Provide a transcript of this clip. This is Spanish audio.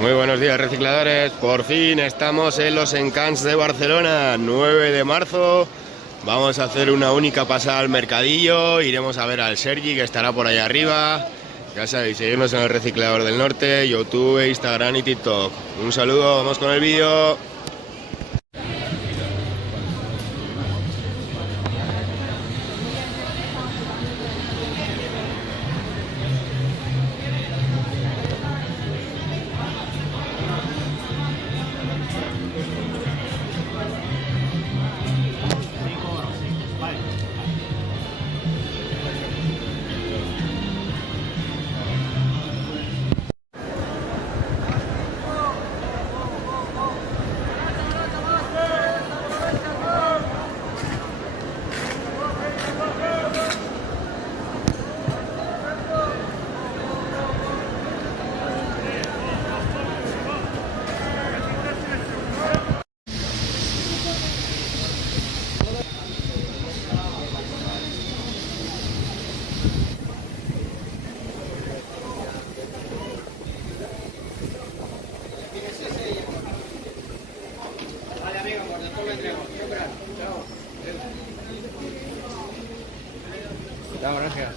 Muy buenos días, recicladores. Por fin estamos en los Encants de Barcelona, 9 de marzo. Vamos a hacer una única pasada al mercadillo. Iremos a ver al Sergi, que estará por allá arriba. Ya sabéis, seguirnos en el Reciclador del Norte, YouTube, Instagram y TikTok. Un saludo, vamos con el vídeo. Chao, gracias.